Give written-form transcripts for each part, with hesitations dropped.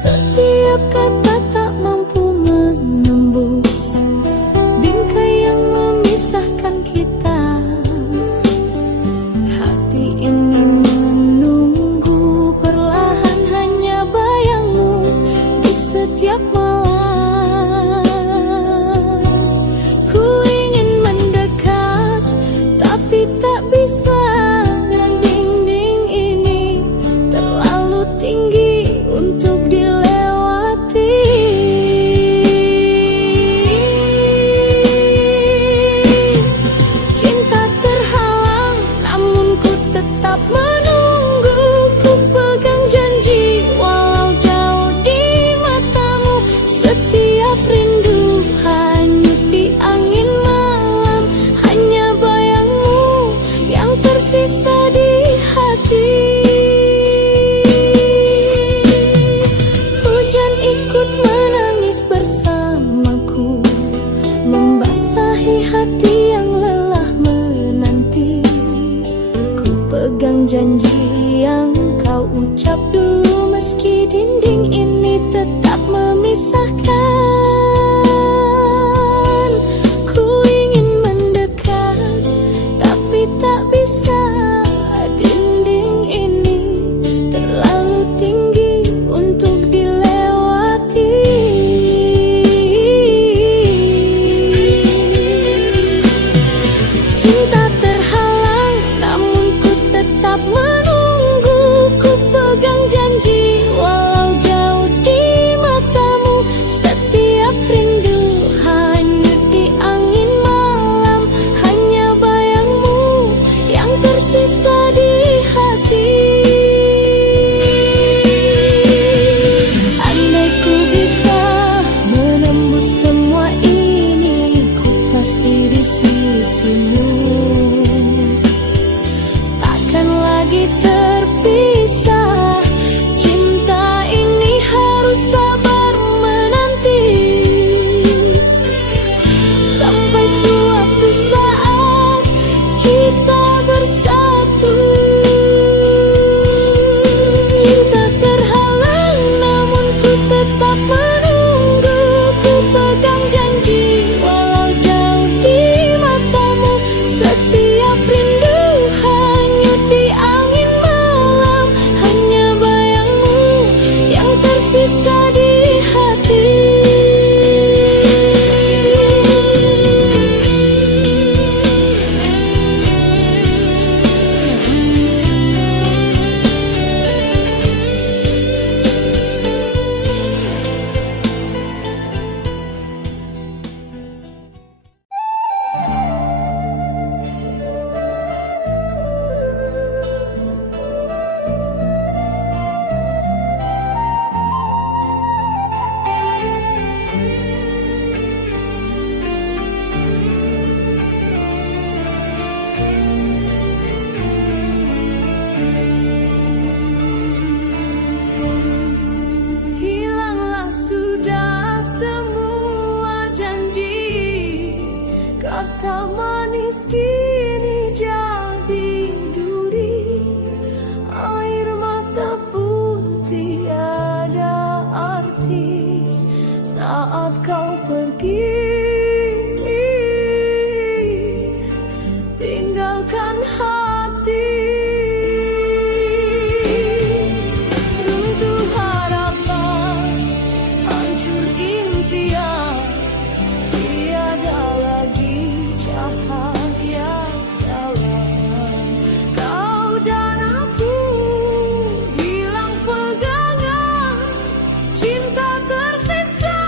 Setiap kata tak mampu menembus bingkai yang memisahkan kita. Hati ini menunggu perlahan hanya bayangmu di setiap malam. Ku ingin mendekat tapi tak bisa. Dinding ini terlalu tinggi untuk dilewati. Cinta terhalang namun ku tetap menunggu. Ku pegang janji walau jauh di matamu. Setiap rindu hanyut di angin malam. Hanya bayangmu yang tersisa di hati. Hujan ikut menangis bersamaku, membasahi hati yang lelah menanti. Ku pegang janji yang kau ucap dulu, meski dinding ini tetap memisahkan. Ku ingin mendekat tapi tak bisa. Dinding ini terlalu tinggi untuk dilewati. Cinta terhalang namun ku tetap menunggu. Ku pegang janji walau jauh di matamu. Setiap rindu hanyut di angin malam. Hanya bayangmu yang tersisa di hati. Andai ku bisa menembus semua ini, ku pasti di sisimu. Takkan lagi terpisah. Cinta ini harus sabar menanti sampai suatu saat kita bersatu. Cinta terhalang namun ku tetap menunggu. Ku pegang janji walau jauh di matamu. Setiap rindu hanyut di angin malam. Hanya bayangmu yang tersisa di hati. Hilanglah sudah semua janji. Kata manis kini jadi duri. Air mata pun tiada arti saat kau pergi. Tinggalkan hati. Runtuh harapan, hancur impian. Tiada lagi cahaya jalan. Kau dan aku hilang pegangan. Cinta tersisa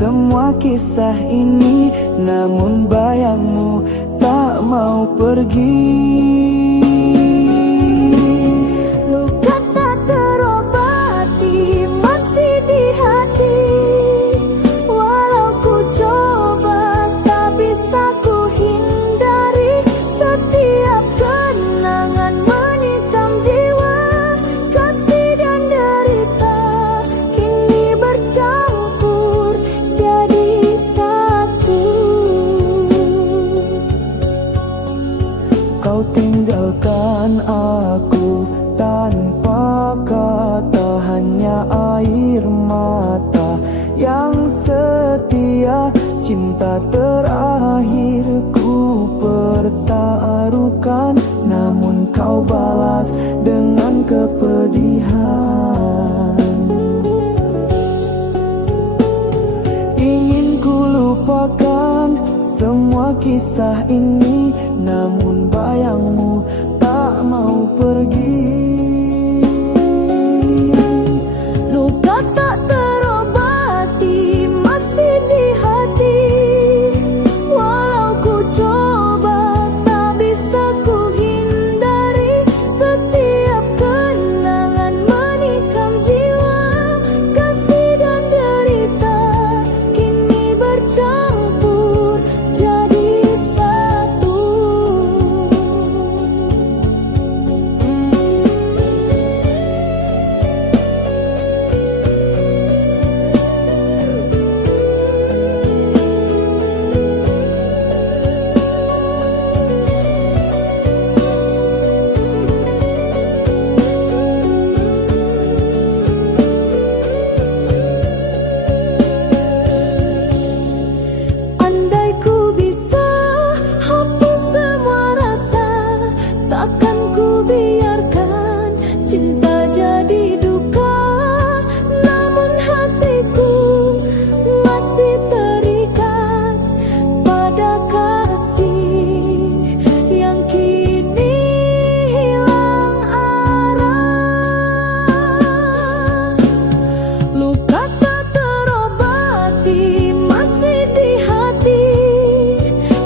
semua kisah ini, namun bayangmu tak mau pergi. Luka tak terobati masih di hati, walau ku coba tak bisa ku hindari. Setiap kenangan menikam jiwa, kasih dan derita kini bercampur jadi satu. Kau tinggalkan aku tanpa kata, hanya air mata yang setia. Cinta terakhirku pertaruhkan, namun kau balas dengan kepedihan. Ingin ku lupakan semua kisah ini, namun bayangmu tak mau pergi. Luka tak terobati masih di hati, walau ku coba tak bisa ku hindari. Setiap kenangan menikam jiwa, kasih dan derita kini bercampur jadi satu. Andai ku bisa hapus semua rasa, takkan ku biarkan cinta jadi duka. Namun hatiku masih terikat pada kasih yang kini hilang arah. Luka tak terobati masih di hati,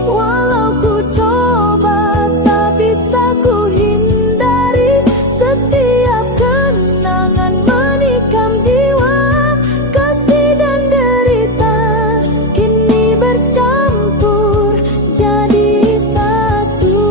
walau ku coba tak bisa ku hindari. Setiap kenangan menikam jiwa, kasih dan derita kini bercampur jadi satu.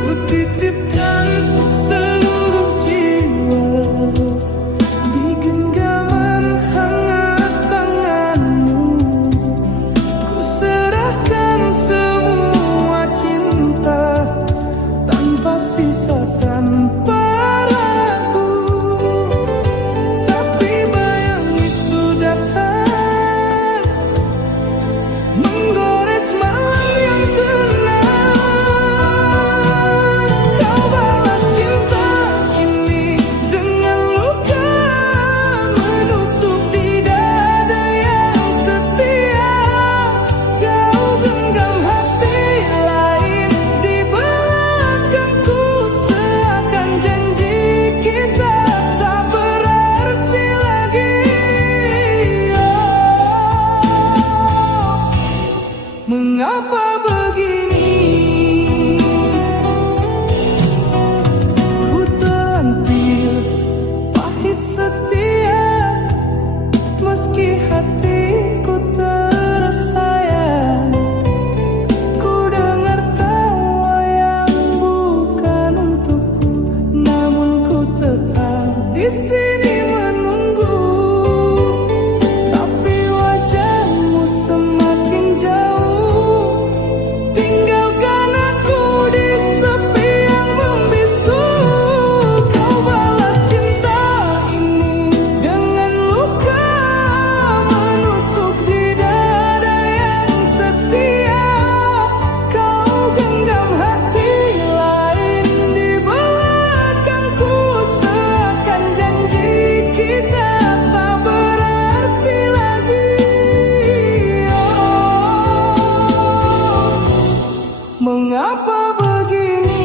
Ku titipkan seluruh jiwa di genggaman hangat tanganmu. Ku serahkan semua cinta tanpa sisa, tanpa ragu. Tapi bayang itu datang menggores malam yang tenang. Kau balas cinta ini dengan luka menusuk di dada yang setia. Kau genggam hati lain di belakangku, seakan janji kita tak berarti lagi. Mengapa begini? Ku tampil pahit setia, meski hatiku tersayang. Ku dengar tawa yang bukan untukku, namun ku tetap di sini menunggu, tapi wajahmu semakin jauh. Tinggalkan aku di sepi yang membisu. Kau balas cinta ini dengan luka menusuk di dada yang setia. Kau genggam hati lain di belakangku, seakan janji kita tak berarti lagi. Oh, mengapa begini?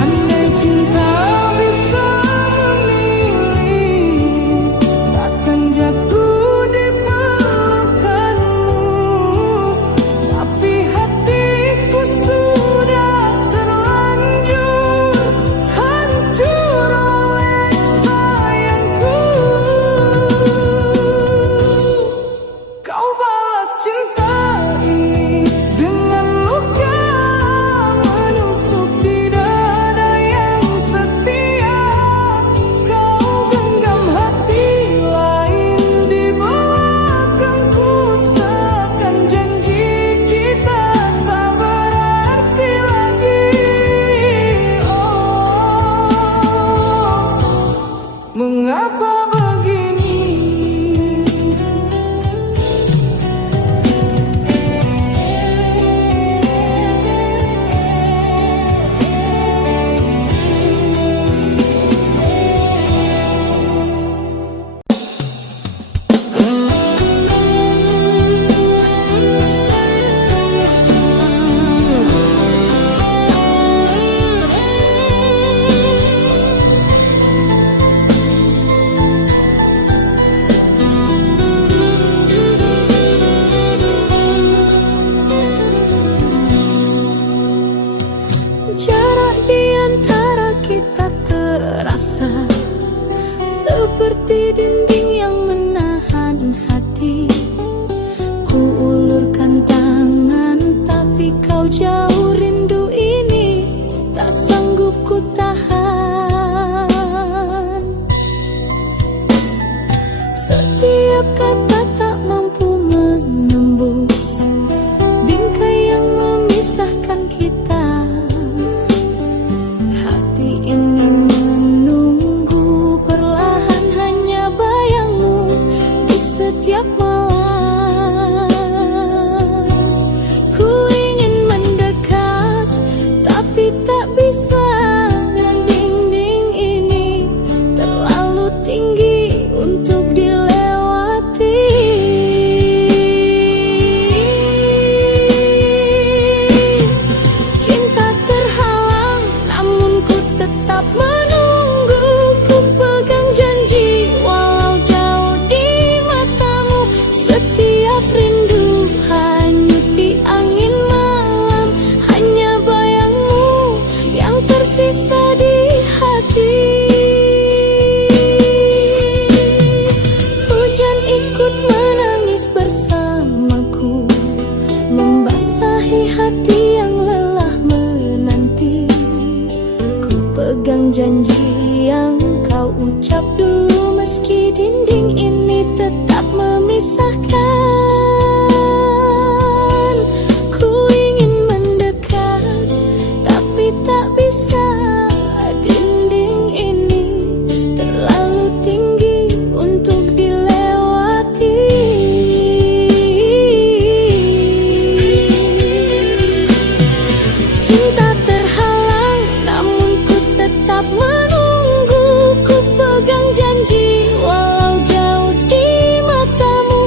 Andai cinta bisa memilih, takkan jatuh di pelukanmu. Tapi hatiku sudah terlanjur hancur oleh sayangku. Kau balas cinta ini dengan luka menusuk di dada yang setia. Kau genggam hati lain di belakangku, seakan janji kita tak berarti lagi. Oh, mengapa begini? Jarak di antara kita terasa seperti dinding yang menahan hati. Ku ulurkan tangan, tapi kau jauh. Rindu ini tak sanggup ku tahan. Setiap kata tak mampu menembus bingkai yang memisahkan kita. Hati ini menunggu perlahan, hanya bayangmu di setiap malam. Ku ingin mendekat, tapi tak bisa. Dinding ini terlalu tinggi untuk dilewati. Cinta terhalang, namun ku tetap menunggu. Ku pegang janji walau jauh di matamu. Setiap rindu hanyut di angin malam, hanya bayangmu yang tersisa di hati. Hujan ikut menangis bersamaku, membasahi hati yang lelah menanti. Ku pegang janji yang kau ucap dulu, meski dinding ini tetap memisahkan. Ku ingin mendekat, tapi tak bisa. Dinding ini terlalu tinggi untuk dilewati. Cinta terhalang, namun ku tetap menunggu. Ku pegang janji walau jauh di matamu.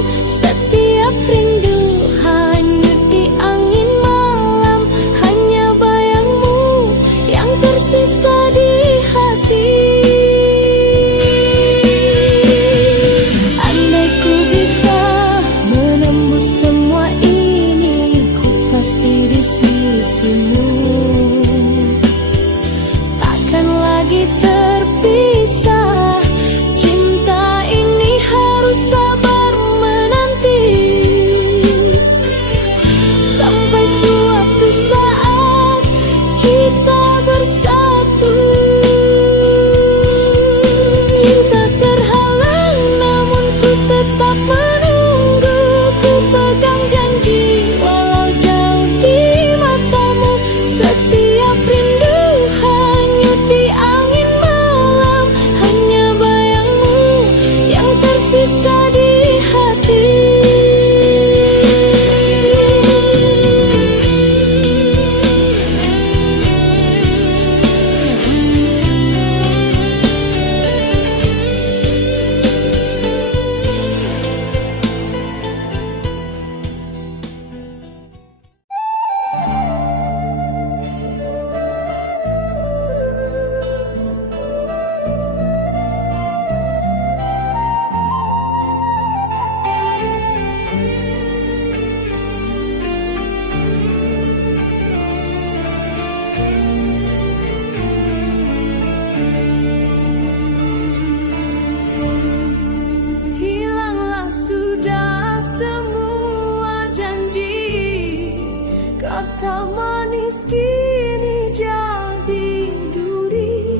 Kata manis kini jadi duri,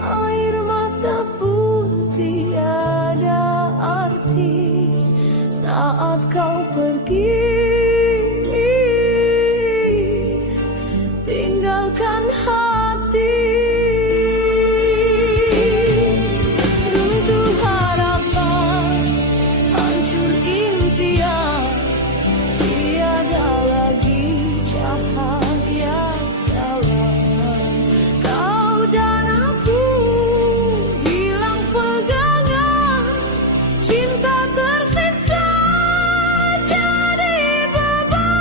air mata pun tiada arti saat kau pergi, tinggalkan hati. Runtuh harapan, hancur impian, tiada lagi cahaya jalan. Kau dan aku hilang pegangan, cinta tersisa jadi beban.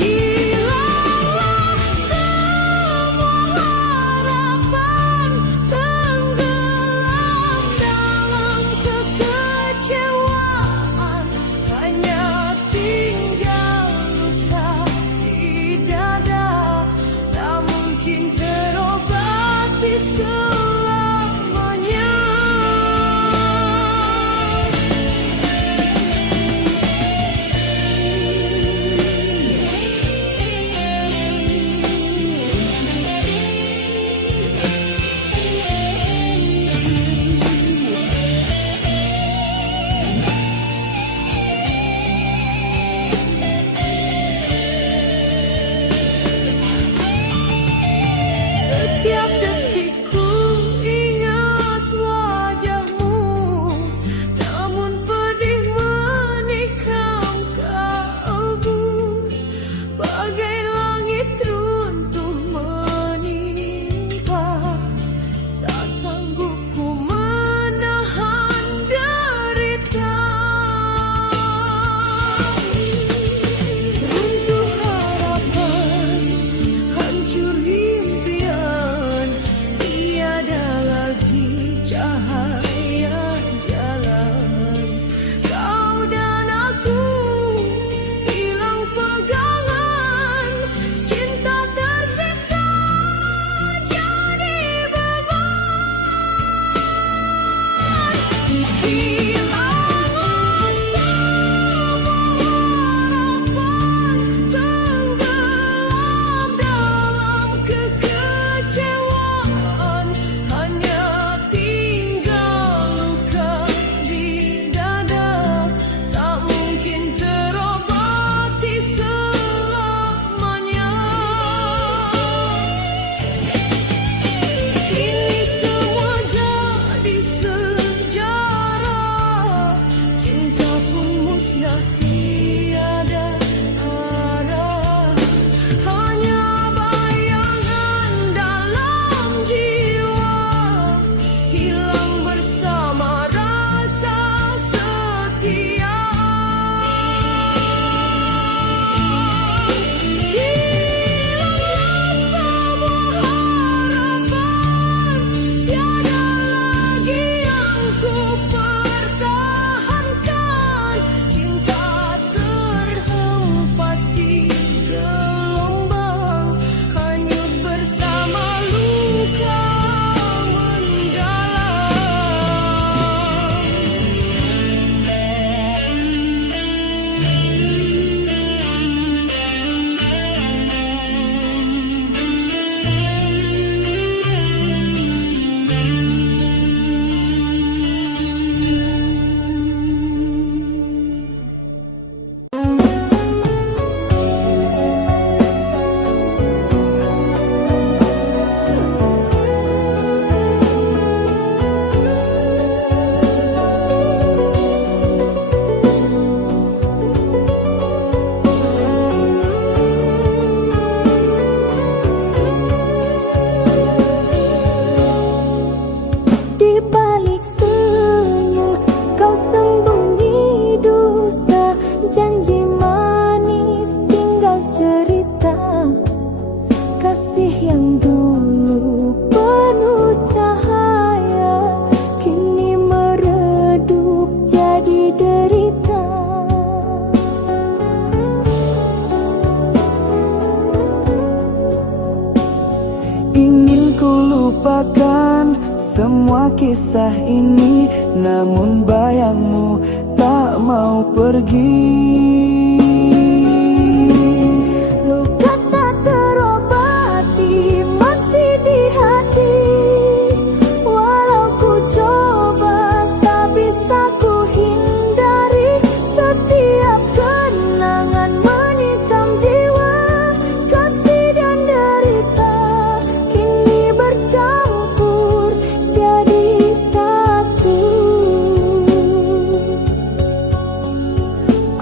Hilanglah semua harapan, tenggelam dalam kekecewaan, hanya tinggal luka di dada, tak mungkin terobati selamanya. Setiap detik ku ingat wajahmu, namun pedih menikam kalbu. Bagai langit runtuh menimpa, tak sanggup ku menahan derita. Runtuh harapan, hancur impian, tiada lagi cahaya jalan. Kau dan aku hilang pegangan, cinta tersisa jadi beban. Hilanglah semua harapan, tenggelam dalam kekecewaan, hanya tinggal luka di dada, tak mungkin terobati selamanya. Kini semua jadi sejarah, cinta pun musnah tiada arah, hanya bayangan dalam jiwa, hilang bersama rasa setia. Hilanglah semua harapan, tiada lagi yang ku pertahankan, cinta terhempas di gelombang, hanyut bersama luka di balik senyum, kau sembunyi dusta, janji manis tinggal cerita. Kasih yang dulu penuh cahaya, kini meredup jadi derita. Ingin ku lupakan semua kisah ini, namun bayangmu tak mau pergi.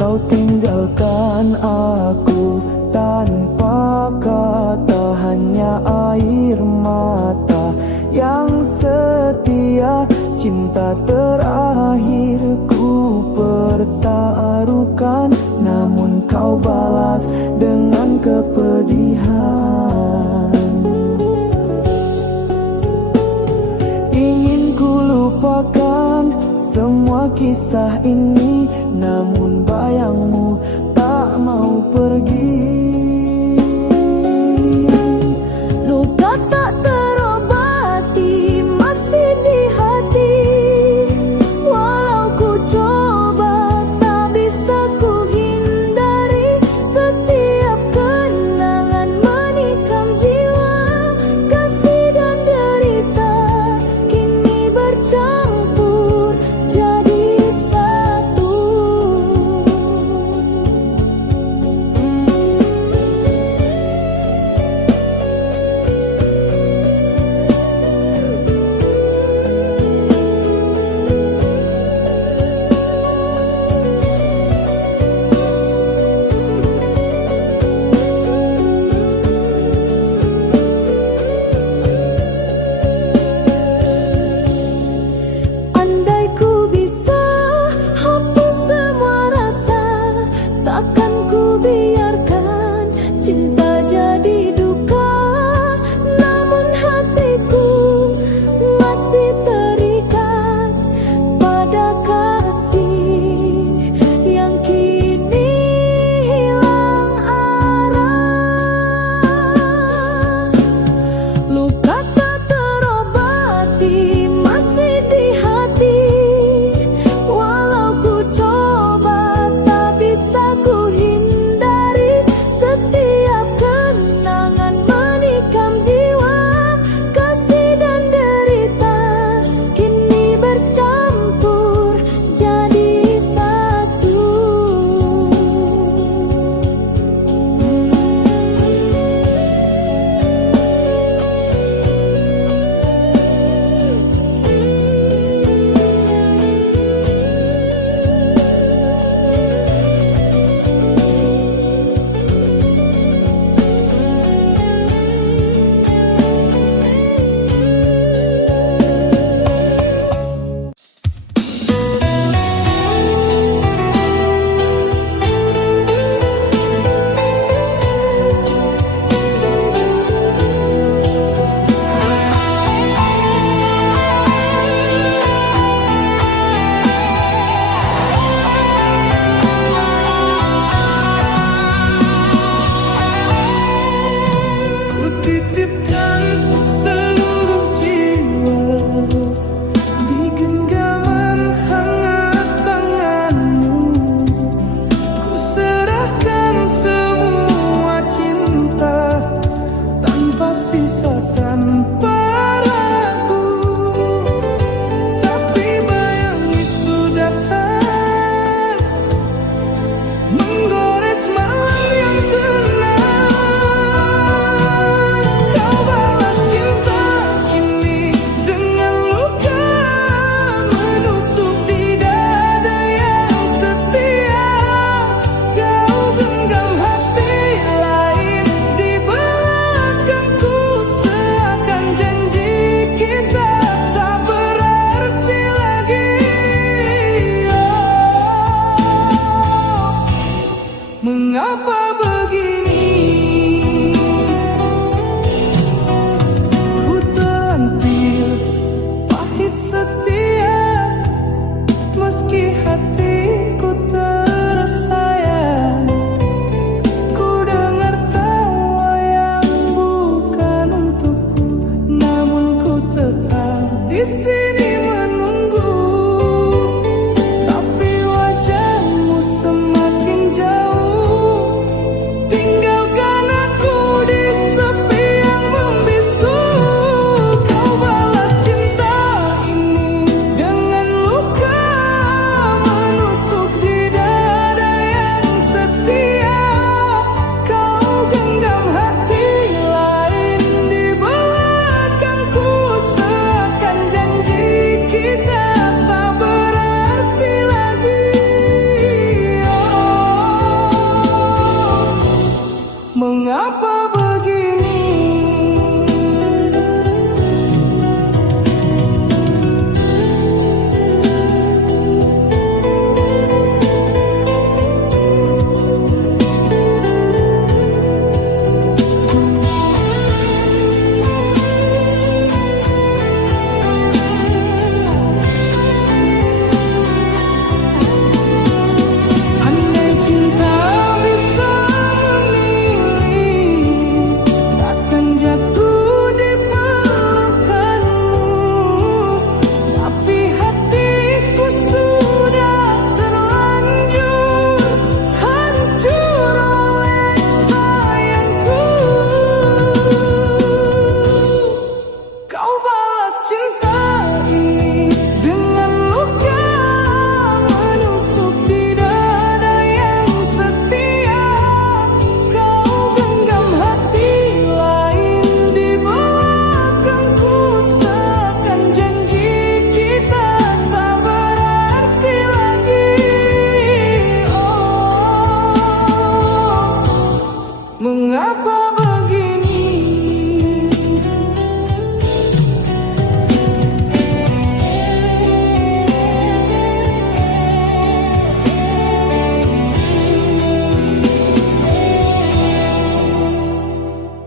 kau tinggalkan aku tanpa kata, hanya air mata yang setia. Cinta terakhir ku pertaruhkan, namun kau balas dengan kepedihan. Ingin ku lupakan semua kisah ini, namun bayangmu tak mau pergi. Luka tak terobati masih di hati, walau ku coba tak bisa ku hindari. Setiap kenangan menikam jiwa, kasih dan derita kini bercampur jadi satu. Andai ku bisa hapus semua rasa, takkan ku bisa